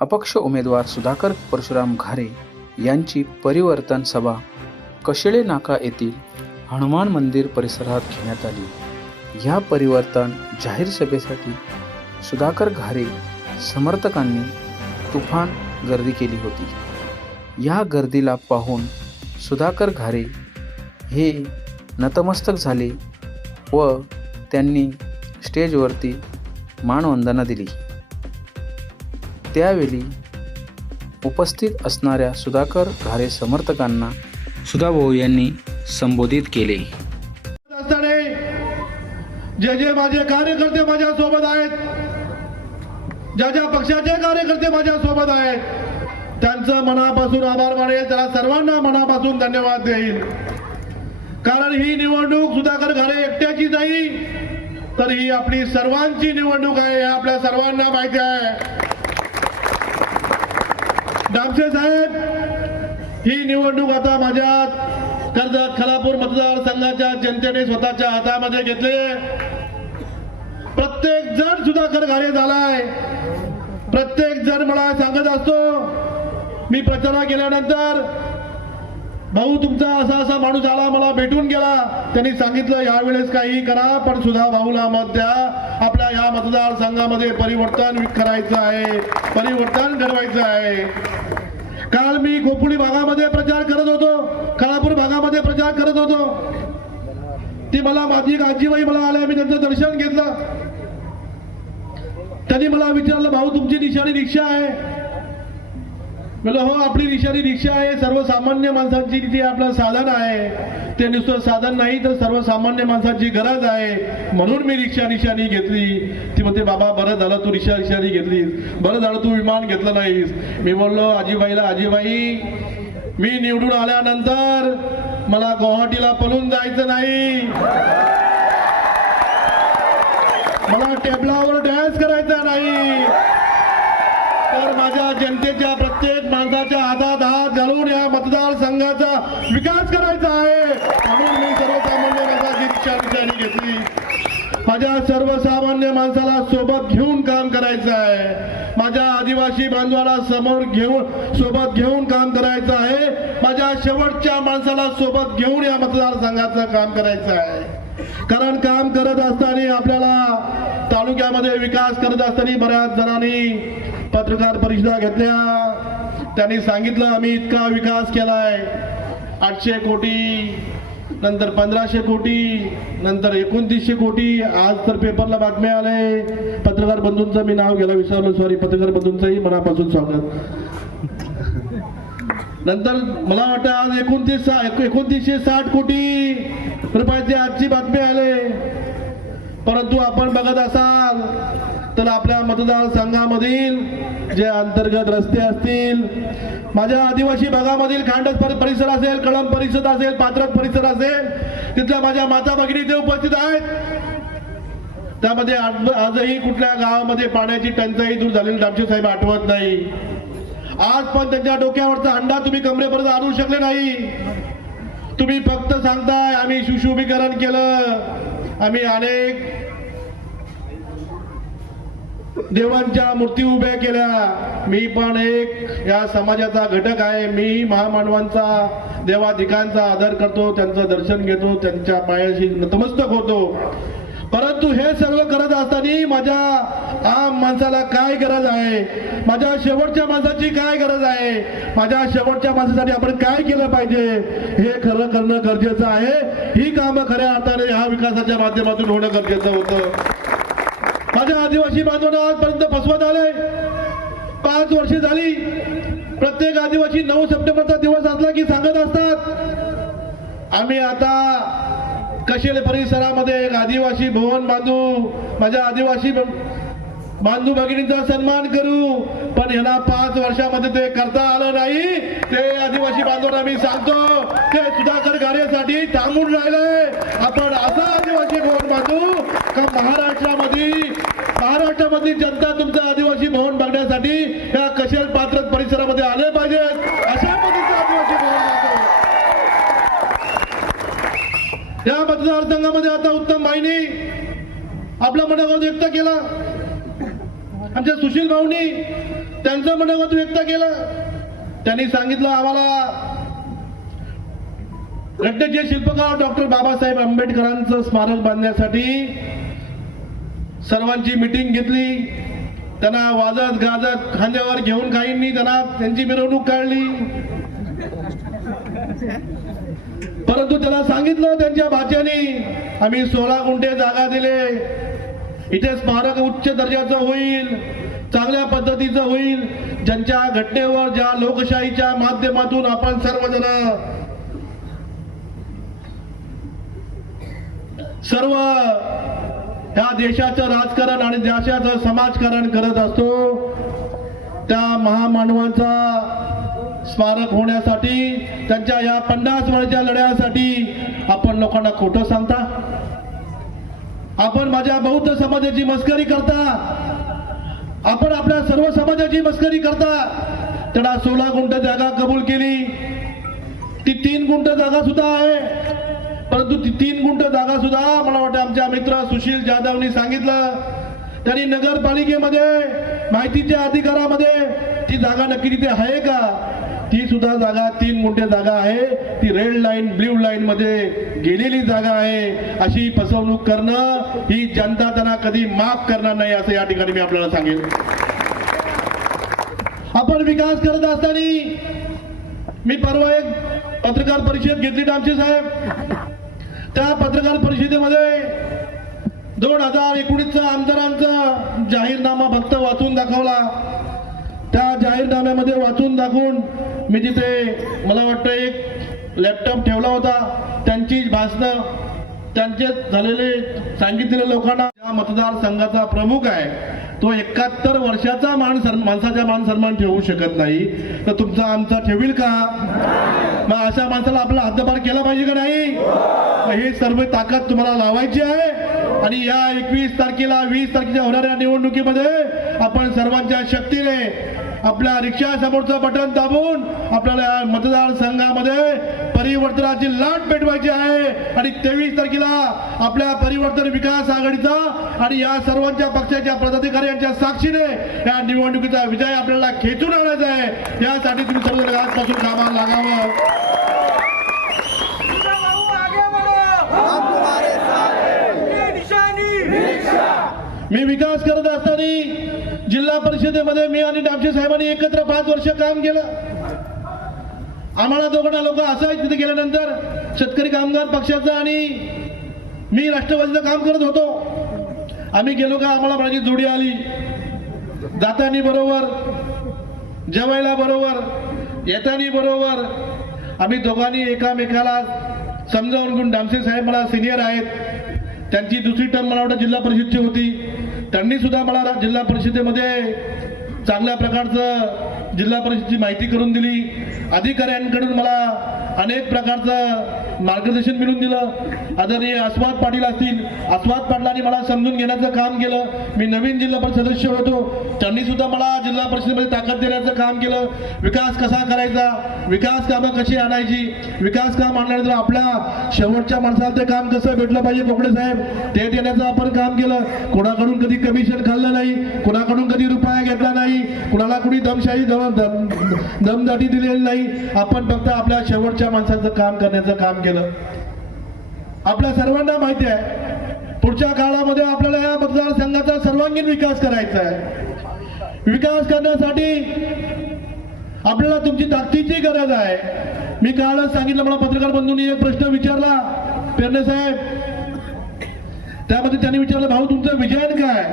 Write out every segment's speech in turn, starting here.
अपक्ष उमेदवार सुधाकर परशुराम घारे यांची परिवर्तन सभा. कशेळे नाका येथील हनुमान मंदिर परिसरात घेण्यात आली. ह्या परिवर्तन जाहीर सभेसाठी सुधाकर घारे समर्थकांनी तुफान गर्दी केली होती. या गर्दीला पाहून सुधाकर घारे हे नतमस्तक झाले व त्यांनी स्टेजवरती मानवंदना दिली. त्यावेळी उपस्थित असणाऱ्या सुधाकर घारे समर्थकांना सुधाभाऊ यांनी संबोधित केले. जे जे माझे कार्यकर्ते माझ्या सोबत आहेत ज्या ज्या पक्षाचे कार्यकर्ते माझ्या सोबत आहेत त्यांचं मनापासून आभार मानेल त्याला सर्वांना मनापासून धन्यवाद देईल. कारण ही निवडणूक सुधाकर घरे एकट्याची नाही तर ही आपली सर्वांची निवडणूक आहे हे आपल्या सर्वांना माहिती आहे. दामसे साहेब ही निवडणूक आता माझ्या कर्जत खलापूर मतदारसंघाच्या जनतेने स्वतःच्या हातामध्ये घेतले प्रत्येक जण सुधाकर घारे झालाय. प्रत्येक जण मला सांगत असतो मी प्रचारा केल्यानंतर भाऊ तुमचा असा असा माणूस आला मला भेटून गेला. त्यांनी सांगितलं यावेळेस काही करा पण सुद्धा भाऊला मत द्या. आपल्या या मतदारसंघामध्ये परिवर्तन करायचं आहे परिवर्तन घडवायचं आहे. काल मी गोपुळी भागामध्ये प्रचार करत होतो काळापूर भागामध्ये प्रचार करत होतो. ती मला माझी आजीबाई मला आल्या मी त्यांचं दर्शन घेतलं. त्यांनी मला विचारलं भाऊ तुमची निशाणी रिक्षा आहे. म्हणलं हो आपली निशाणी रिक्षा आहे सर्वसामान्य माणसाची ती आपलं साधन आहे. ते नुसतं साधन नाही तर सर्वसामान्य माणसाची गरज आहे. म्हणून मी रिक्षा रिक्षानी घेतली. ती म्हणते बाबा बरं झालं तू रिक्षा निशाणी घेतलीस. बरं झालं तू विमान घेतलं नाहीस. मी बोललो आजीबाईला आजीबाई मी निवडून आल्यानंतर मला गुवाहाटीला पळून जायचं नाही. मला टेबलावर डान्स करायचा नाही. तर माझ्या जनतेच्या प्रत्येक माणसाच्या हातात हात घालून या मतदारसंघाचा विकास करायचा आहे. म्हणून मी सर्वसामान्य माणसाची इच्छा विचारी घेतली. माझ्या सर्वसामान्य माणसाला सोबत घेऊन काम करायचं आहे. माझ्या आदिवासी बांधवाला समोर घेऊन सोबत घेऊन काम करायचं आहे. माझ्या शेवटच्या माणसाला सोबत घेऊन या मतदारसंघाचं काम करायचं आहे. कारण काम करत असताना आपल्याला तालुक्यामध्ये विकास करत असताना बऱ्याच जणांनी पत्रकार परिषदा घेतल्या. त्यांनी सांगितलं आम्ही इतका विकास केलाय. आठशे कोटी नंतर पंधराशे कोटी नंतर एकोणतीसशे कोटी. आज तर पेपरला बातम्या आले पत्रकार बंधूंचं मी नाव घ्यायला विसरलो. सॉरी पत्रकार बंधूंचंही मनापासून स्वागत. नंतर मला वाटतं आज एकोणतीस एकोणतीसशे साठ कोटी रुपयाची आजची बातमी आले. परंतु आपण बघत असाल तर आपल्या मतदारसंघामधील जे अंतर्गत रस्ते असतील माझ्या आदिवासी भागामधील खांडस परिसर असेल कळम परिसर असेल पात्रक परिसर असेल तिथल्या माझ्या माता भगिनी ते उपस्थित आहेत. त्यामध्ये आज- आजही कुठल्या गावामध्ये पाण्याची टंचाई दूर झालेली दामशे साहेब आठवत नाही. आज पण त्यांच्या डोक्यावरचा अंडा तुम्ही कमरेपर्यंत आणू शकले नाही. तुम्ही फक्त सांगताय आम्ही सुशोभीकरण केलं. आम्ही अनेक देवांच्या मूर्ती उभ्या केल्या. मी पण एक या समाजाचा घटक आहे. मी महामानवांचा देवाधिकांचा आदर करतो त्यांचं दर्शन घेतो त्यांच्या पायाशी नतमस्तक होतो. परंतु हे सगळं करत असताना माझ्या आम माणसाला काय गरज आहे? माझ्या शेवटच्या माणसाची काय गरज आहे? माझ्या शेवटच्या माणसासाठी आपण काय केलं पाहिजे? हे खरं करणं गरजेचं आहे. ही कामं खऱ्या अर्थाने ह्या विकासाच्या माध्यमातून होणं गरजेचं होतं. माझ्या आदिवासी बांधवांना आजपर्यंत फसवत आले. पाच वर्ष झाली. प्रत्येक आदिवासी नऊ सप्टेंबरचा दिवस असला की सांगत असतात आम्ही आता कशेल परिसरामध्ये एक आदिवासी भवन बांधू माझ्या आदिवासी बांधू भगिनींचा सन्मान करू पण ह्यांना पाच वर्षामध्ये ते करता आलं नाही. ते आदिवासी बांधवांना मी सांगतो ते सुधाकर कार्यासाठी थांबून राहिलंय आपण असा आदिवासी भवन बांधू. का महाराष्ट्रामध्ये महाराष्ट्रामधली जनता तुमचं आदिवासी भवन बघण्यासाठी या कशेल पात्र परिसरामध्ये आले पाहिजेत? अशा पद्धतीचं आदिवासी भवन बांधू. या मतदारसंघामध्ये आता उत्तम भाईनी आपला मनोगत व्यक्त केला. आमच्या सुशील भाऊनी त्यांचं मनोगत व्यक्त केलं. त्यांनी सांगितलं आम्हाला घटनेचे शिल्पकार डॉक्टर बाबासाहेब आंबेडकरांचं स्मारक बांधण्यासाठी सर्वांची मिटिंग घेतली. त्यांना वाजत गाजत खांद्यावर घेऊन काहींनी त्यांना त्यांची मिरवणूक काढली. परंतु त्याला सांगितलं त्यांच्या भाच्यानी आम्ही सोळा गुंठे जागा दिले. इथे स्मारक उच्च दर्जाचं होईल चांगल्या पद्धतीचं होईल. ज्यांच्या घटनेवर ज्या लोकशाहीच्या माध्यमातून आपण सर्वजण सर्व ह्या देशाचं राजकारण आणि देशाचं समाजकारण करत असतो त्या महामानवांचा स्मारक होण्यासाठी त्यांच्या या पन्नास वर्षाच्या लढ्यासाठी आपण लोकांना खोटं सांगता? आपण माझ्या बौद्ध समाजाची मस्करी करता? आपण आपल्या सर्व समाजाची मस्करी करता? त्यांना सोळा गुंठ जागा कबूल केली. ती तीन गुंठ जागा सुद्धा आहे. परंतु ती तीन गुंठ जागा सुद्धा मला वाटतं आमच्या मित्र सुशील जाधवनी सांगितलं. त्यांनी नगरपालिकेमध्ये माहितीच्या अधिकारामध्ये ती जागा नक्की तिथे आहे का? ती सुद्धा जागा तीन गुंठे जागा आहे. ती रेड लाईन ब्ल्यू लाईन मध्ये गेलेली जागा आहे. अशी फसवणूक करणं ही जनता त्यांना कधी माफ करणार नाही असं या ठिकाणी मी आपल्याला सांगेन. आपण विकास करत असताना मी परवा एक पत्रकार परिषद घेतली आमचे साहेब. त्या पत्रकार परिषदेमध्ये दोन हजार एकोणीसचा आमदारांचा जाहीरनामा फक्त वाचून दाखवला. त्या जाहीरनाम्यामध्ये वाचून दाखवून मी तिथे मला वाटतं एक लॅपटॉप ठेवला होता त्यांची भाषणं त्यांचे झालेले सांगितलेल्या लोकांना या मतदारसंघाचा प्रमुख आहे. तो एकाहत्तर वर्षाचा मान सन्मान माणसाचा मान सन्मान ठेवू शकत नाही. तर तुमचा आमचा ठेवील का? मग अशा माणसाला आपला हद्दपार केला पाहिजे का नाही? हे सर्व ताकद तुम्हाला लावायची आहे. आणि या एकवीस तारखेला वीस तारखेच्या होणाऱ्या निवडणुकीमध्ये आपण सर्वांच्या शक्तीने आपल्या रिक्षा समोरचं बटन दाबून आपल्याला या मतदारसंघामध्ये परिवर्तनाची लाट पेटवायची आहे. आणि तेवीस तारखेला आपल्या परिवर्तन विकास आघाडीचा आणि या सर्वांच्या पक्षाच्या पदाधिकाऱ्यांच्या साक्षीने या निवडणुकीचा विजय आपल्याला खेचून आणायचा आहे. यासाठी तुम्ही सर्वजण आजपासून कामाला लागावं. मी विकास करत असताना जिल्हा परिषदेमध्ये मी आणि डामशे साहेबांनी एकत्र पाच वर्ष काम केलं. आम्हाला दोघांना लोक असायच तिथे गेल्यानंतर शेतकरी कामगार पक्षाचं आणि मी राष्ट्रवादीचं काम करत होतो. आम्ही गेलो का आम्हाला माझी जोडी आली. जातानी बरोबर जेवायला बरोबर येतानी बरोबर. आम्ही दोघांनी एकामेकाला समजावून घेऊन डामसे साहेब मला सिनियर आहेत. त्यांची दुसरी टर्म मला वाटतं जिल्हा परिषदची होती. त्यांनी सुद्धा मला जिल्हा परिषदेमध्ये चांगल्या प्रकारचं जिल्हा परिषदेची माहिती करून दिली. अधिकाऱ्यांकडून मला अनेक प्रकारचं मार्गदर्शन मिळून दिलं. आदरणीय अस्वाद पाटील असतील. आस्वाद पाटलांनी मला समजून घेण्याचं काम केलं. मी नवीन जिल्हा परिषद सदस्य होतो. त्यांनी सुद्धा मला जिल्हा परिषदेमध्ये ताकद देण्याचं काम केलं. विकास कसा करायचा? विकास कामं कशी आणायची? विकास काम आणल्यानंतर आपल्या शेवटच्या माणसाला ते काम कसं भेटलं पाहिजे बोकडे साहेब? ते देण्याचं आपण काम केलं. कोणाकडून कधी कमिशन खाल्लं नाही? कोणाकडून कधी रुपया घेतला नाही? कुणाला कुणी दमशाही दम दम- दमदाटी दिलेली नाही? आपण फक्त आपल्या शेवटच्या माणसाचं काम करण्याचं काम केलं. आपल्या सर्वांना माहिती आहे पुढच्या काळामध्ये आपल्याला या मतदारसंघाचा सर्वांगीण विकास करायचा आहे. विकास करण्यासाठी आपल्याला तुमची ताकदीची गरज आहे. मी कालच सांगितलं मला पत्रकार बंधूंनी एक प्रश्न विचारला पेरणे साहेब. त्यामध्ये त्यांनी विचारलं भाऊ तुमचं विजयन काय?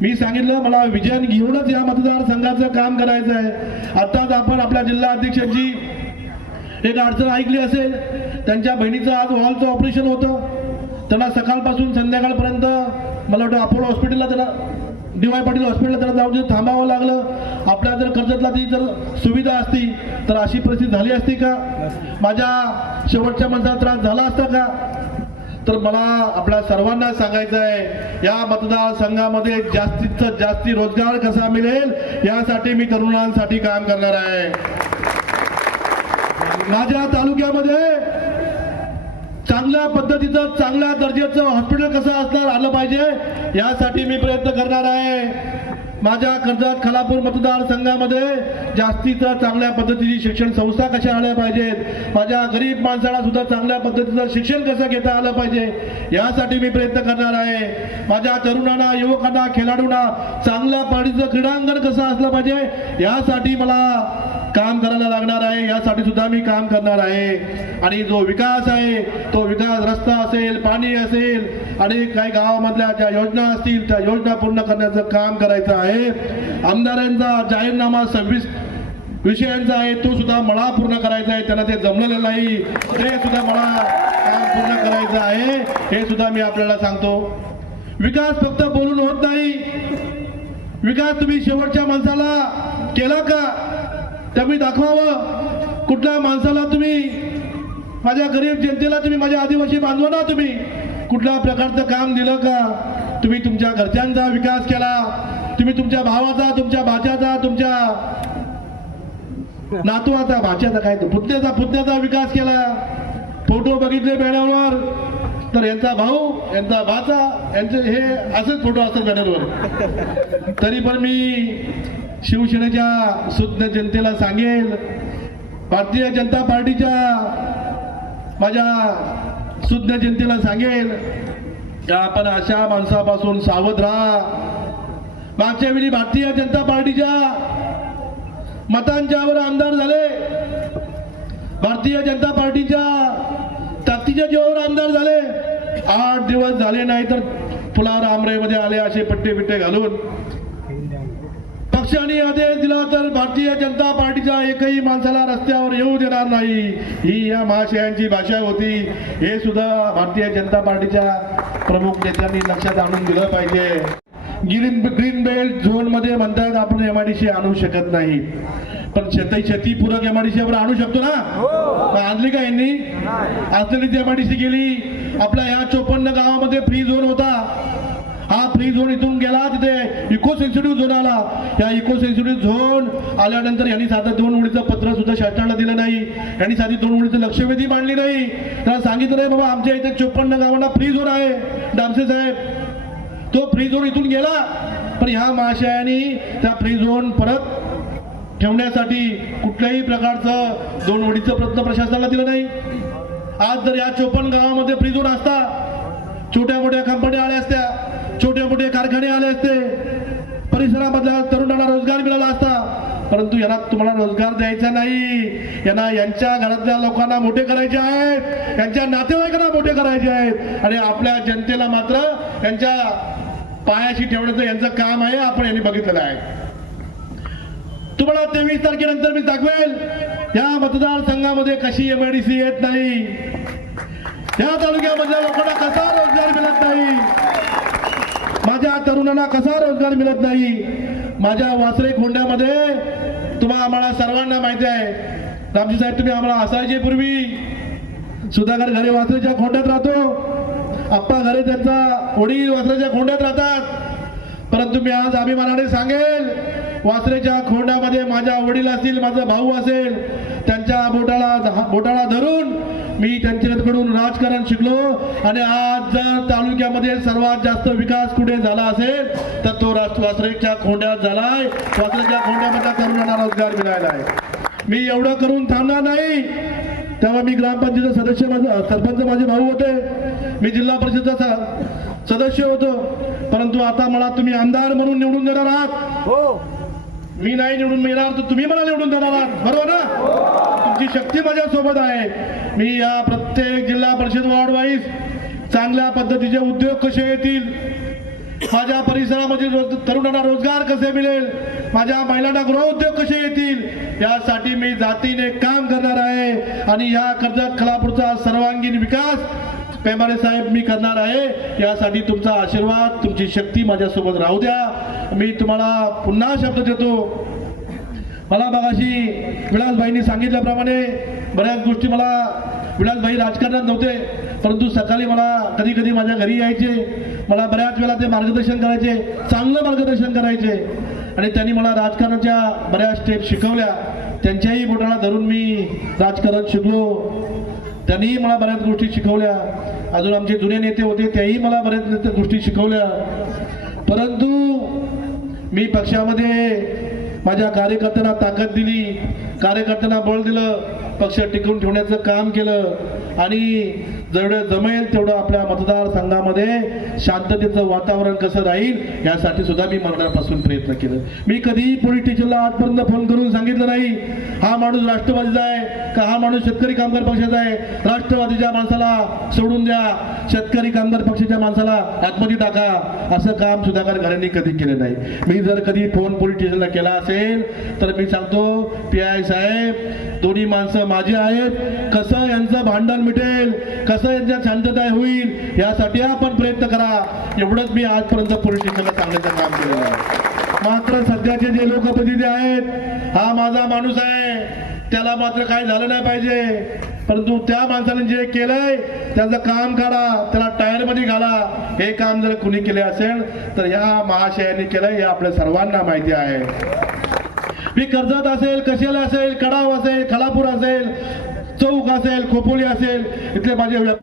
मी सांगितलं मला विजयन घेऊनच या मतदारसंघाचं काम करायचं आहे. आताच आपण आपल्या जिल्हा अध्यक्षांची एक अडचण ऐकली असेल त्यांच्या बहिणीचं आज हॉलचं ऑपरेशन होतं. त्यांना सकाळपासून संध्याकाळपर्यंत मला वाटतं अपोलो हॉस्पिटलला त्यांना डी वाय पाटील हॉस्पिटलला त्यांना जाऊन तिथे थांबावं लागलं. आपल्या जर कर्जतला ती जर सुविधा असती तर अशी परिस्थिती झाली असती का? माझ्या शेवटच्या माणसाला त्रास झाला असता का? तर मला आपल्या सर्वांना सांगायचं आहे या मतदारसंघामध्ये जास्तीत जास्ती रोजगार कसा मिळेल यासाठी मी तरुणांसाठी काम करणार आहे. माझ्या तालुक्यामध्ये चांगल्या पद्धतीचं चांगल्या दर्जाचं हॉस्पिटल कसं असणार आलं पाहिजे यासाठी मी प्रयत्न करणार आहे. माझ्या कर्जात खालापूर मतदारसंघामध्ये जास्तीत चांगल्या पद्धतीची शिक्षण संस्था कशा आल्या पाहिजेत? माझ्या गरीब माणसाला सुद्धा चांगल्या पद्धतीचं शिक्षण कसं घेता आलं पाहिजे? यासाठी मी प्रयत्न करणार आहे. माझ्या तरुणांना युवकांना खेळाडूंना चांगल्या पाडीचं क्रीडांगण कसं असलं पाहिजे? यासाठी मला काम करायला लागणार आहे यासाठी सुद्धा मी काम करणार आहे. आणि जो विकास आहे तो विकास रस्ता असेल पाणी असेल आणि काही गावामधल्या ज्या योजना असतील त्या योजना पूर्ण करण्याचं काम करायचं आहे. आमदारांचा जाहीरनामा सव्वीस विषयांचा आहे तो सुद्धा मला पूर्ण करायचा आहे त्यांना ते जमलेलं नाही. ते सुद्धा मला काम पूर्ण करायचं आहे हे सुद्धा मी आपल्याला सांगतो. विकास फक्त बोलून होत नाही. विकास तुम्ही शेवटच्या माणसाला केला का? त्यामुळे दाखवावं. कुठल्या माणसाला तुम्ही माझ्या गरीब जनतेला तुम्ही माझ्या आदिवासी बांधवांना तुम्ही कुठल्या प्रकारचं काम दिलं का? तुम्ही तुमच्या घरच्यांचा विकास केला. तुम्ही तुमच्या भावाचा तुमच्या भाच्याचा तुमच्या नातवाचा भाच्याचा काय तो पुतण्याचा पुतण्याचा विकास केला. फोटो बघितले बॅनरवर. तर यांचा भाऊ यांचा भाचा यांचे हे असेच फोटो असतात बॅनरवर. तरी पण मी शिवसेनेच्या सुज्ञ जनतेला सांगेल भारतीय जनता पार्टीच्या माझ्या सुज्ञ जनतेला सांगेल की आपण अशा माणसापासून सावध राहा. मागच्या वेळी भारतीय जनता पार्टीच्या मतांच्यावर आमदार झाले. भारतीय जनता पार्टीच्या ताकदीच्या जीवावर आमदार झाले. आठ दिवस झाले नाही तर फुला रामरेमध्ये आले असे पट्टे बिट्टे घालून. पक्षाने आदेश दिला तर भारतीय जनता पार्टीच्या एकही माणसाला रस्त्यावर येऊ देणार नाही. ही या महाशयांची भाषा होती. हे सुद्धा भारतीय जनता पार्टीच्या प्रमुख नेत्यांनी लक्षात आणून दिलं पाहिजे. ग्रीन ग्रीन बेल्ट झोनमध्ये म्हणतात आपण एमआयडीसी आणू शकत नाही. पण शेती शेतीपूरक एमआयडीसी आपण आणू शकतो ना? मग आणली का यांनी? असलेली ती एमआयडीसी गेली आपल्या ह्या चोपन्न गावामध्ये फ्री झोन होता. हा फ्री झोन इथून गेला तिथे इको सेन्सिटिव्ह झोन आला. या इको सेन्सिटिव्ह झोन आल्यानंतर यांनी साधं दोन ओळीचं पत्र सुद्धा शासनाला दिलं नाही. यांनी साधी दोन ओळीचं लक्षवेधी मांडली नाही. त्याला सांगितलं नाही बाबा आमच्या इथे चोपन्न गावांना फ्री झोन आहे. डामसे साहेब तो फ्री झोन इथून गेला. पण ह्या महाशयाने त्या फ्री झोन परत ठेवण्यासाठी कुठल्याही प्रकारचं दोन ओळीचं प्रश्न प्रशासनाला दिलं नाही. आज जर या चोपन्न गावामध्ये फ्री झोन असता छोट्या मोठ्या कंपन्या आल्या असत्या छोटे मोठे कारखाने आले असते. परिसरामधल्या तरुणांना रोजगार मिळाला असता. परंतु यांना तुम्हाला रोजगार द्यायचा नाही. यांना यांच्या घरातल्या लोकांना मोठे करायचे आहेत. यांच्या नातेवाईकांना मोठे करायचे आहेत. आणि आपल्या जनतेला मात्र यांच्या पायाशी ठेवण्याचं यांचं काम आहे आपण यांनी बघितलेलं आहे. तुम्हाला तेवीस तारखेनंतर मी दाखवेल या मतदारसंघामध्ये कशी एमआयडीसी येत नाही. या तालुक्यामधल्या लोकांना कसा रोजगार मिळत नाही. माझ्या तरुणांना कसा रोजगार मिळत नाही? माझ्या वासरे खोंड्यामध्ये तुम्हाला आम्हाला सर्वांना माहिती आहे. रामजी साहेब तुम्ही आम्हाला असायचे पूर्वी. सुधाकर घरे वासरेच्या खोंड्यात राहतो. आप्पा घरे त्यांचा वडील वासरेच्या खोंड्यात राहतात. परंतु मी आज अभिमानाने सांगेल वासरेच्या खोंड्यामध्ये माझ्या वडील असतील माझा भाऊ असेल त्यांच्या बोटाला बोटाला धरून मी त्यांच्याकडून राजकारण शिकलो. आणि आज जर तालुक्यामध्ये सर्वात जास्त विकास कुठे झाला असेल तर तो वासरेच्या खोंड्यात झालाय. वासरेच्या खोंड्यामध्ये तरुणांना रोजगार मिळाला आहे. मी एवढं करून थांबणार नाही. तेव्हा मी ग्रामपंचायत सदस्य माझा सरपंच माझे भाऊ होते. मी जिल्हा परिषदचा सदस्य होतो. परंतु आता मला तुम्ही आमदार म्हणून निवडून देणार आहात. हो. मी नाही निवडून मिळणार तर तुम्ही मला निवडून देणार. आहात बरोबर ना? तुमची शक्ती माझ्यासोबत आहे. मी या प्रत्येक जिल्हा परिषद वॉर्ड वाईज चांगल्या पद्धतीचे उद्योग कसे येतील? माझ्या परिसरामध्ये रोज तरुणांना रोजगार कसे मिळेल? माझ्या महिलांना गृहउद्योग कसे येतील? यासाठी मी जातीने काम करणार आहे. आणि या कर्जत खलापूरचा सर्वांगीण विकास पेमारे साहेब मी करणार आहे. यासाठी तुमचा आशीर्वाद तुमची शक्ती माझ्यासोबत राहू द्या. मी तुम्हाला पुन्हा शब्द देतो. मला मगाशी विलासभाईंनी सांगितल्याप्रमाणे बऱ्याच गोष्टी मला विलासभाई राजकारणात नव्हते परंतु सकाळी मला कधी कधी माझ्या घरी यायचे. मला बऱ्याच वेळा ते मार्गदर्शन करायचे चांगलं मार्गदर्शन करायचे. आणि त्यांनी मला राजकारणाच्या बऱ्याच स्टेप शिकवल्या. त्यांच्याही बोटाला धरून मी राजकारण शिकलो. त्यांनीही मला बऱ्याच गोष्टी शिकवल्या. अजून आमचे जुने नेते होते त्याही मला बऱ्याच नेते- गोष्टी शिकवल्या. परंतु मी पक्षामध्ये माझ्या कार्यकर्त्यांना ताकद दिली कार्यकर्त्यांना बळ दिलं पक्ष टिकवून ठेवण्याचं काम केलं आणि जेवढं जमेल तेवढं आपल्या मतदारसंघामध्ये शांततेचं वातावरण कसं राहील यासाठी सुद्धा मी मरणापासून प्रयत्न केलं. मी कधीही पोलीस स्टेशनला आजपर्यंत फोन करून सांगितलं नाही. हा माणूस राष्ट्रवादीचा आहे का हा माणूस शेतकरी कामगार पक्षाचा आहे? राष्ट्रवादीच्या माणसाला सोडून द्या. शेतकरी कामगार पक्षाच्या माणसाला आतमध्ये टाका. असं काम सुधाकर घरांनी कधी केलं नाही. मी जर कधी फोन पोलीस स्टेशनला केला असेल तर मी सांगतो पी आय साहेब दोन्ही माणसं माझी आहेत. कसं यांचं भांडण मिटेल कसं यांच्यात शांतता होईल यासाठी आपण प्रयत्न करा. एवढंच मी आजपर्यंत पोलीस स्टेशनला सांगण्याचं काम केलेलं आहे. मात्र सध्याचे जे लोकप्रतिनिधी आहेत हा माझा माणूस आहे. त्याला मात्र काय झालं नाही पाहिजे. परंतु त्या माणसाने जे केलंय त्याचं काम काढा त्याला टायरमध्ये घाला. हे काम जर कुणी केले असेल तर या महाशयांनी केलंय हे आपल्या सर्वांना माहिती आहे. मी कर्जत असेल कशेला असेल कडाव असेल खलापूर असेल चौक असेल खोपोली असेल इथले माझे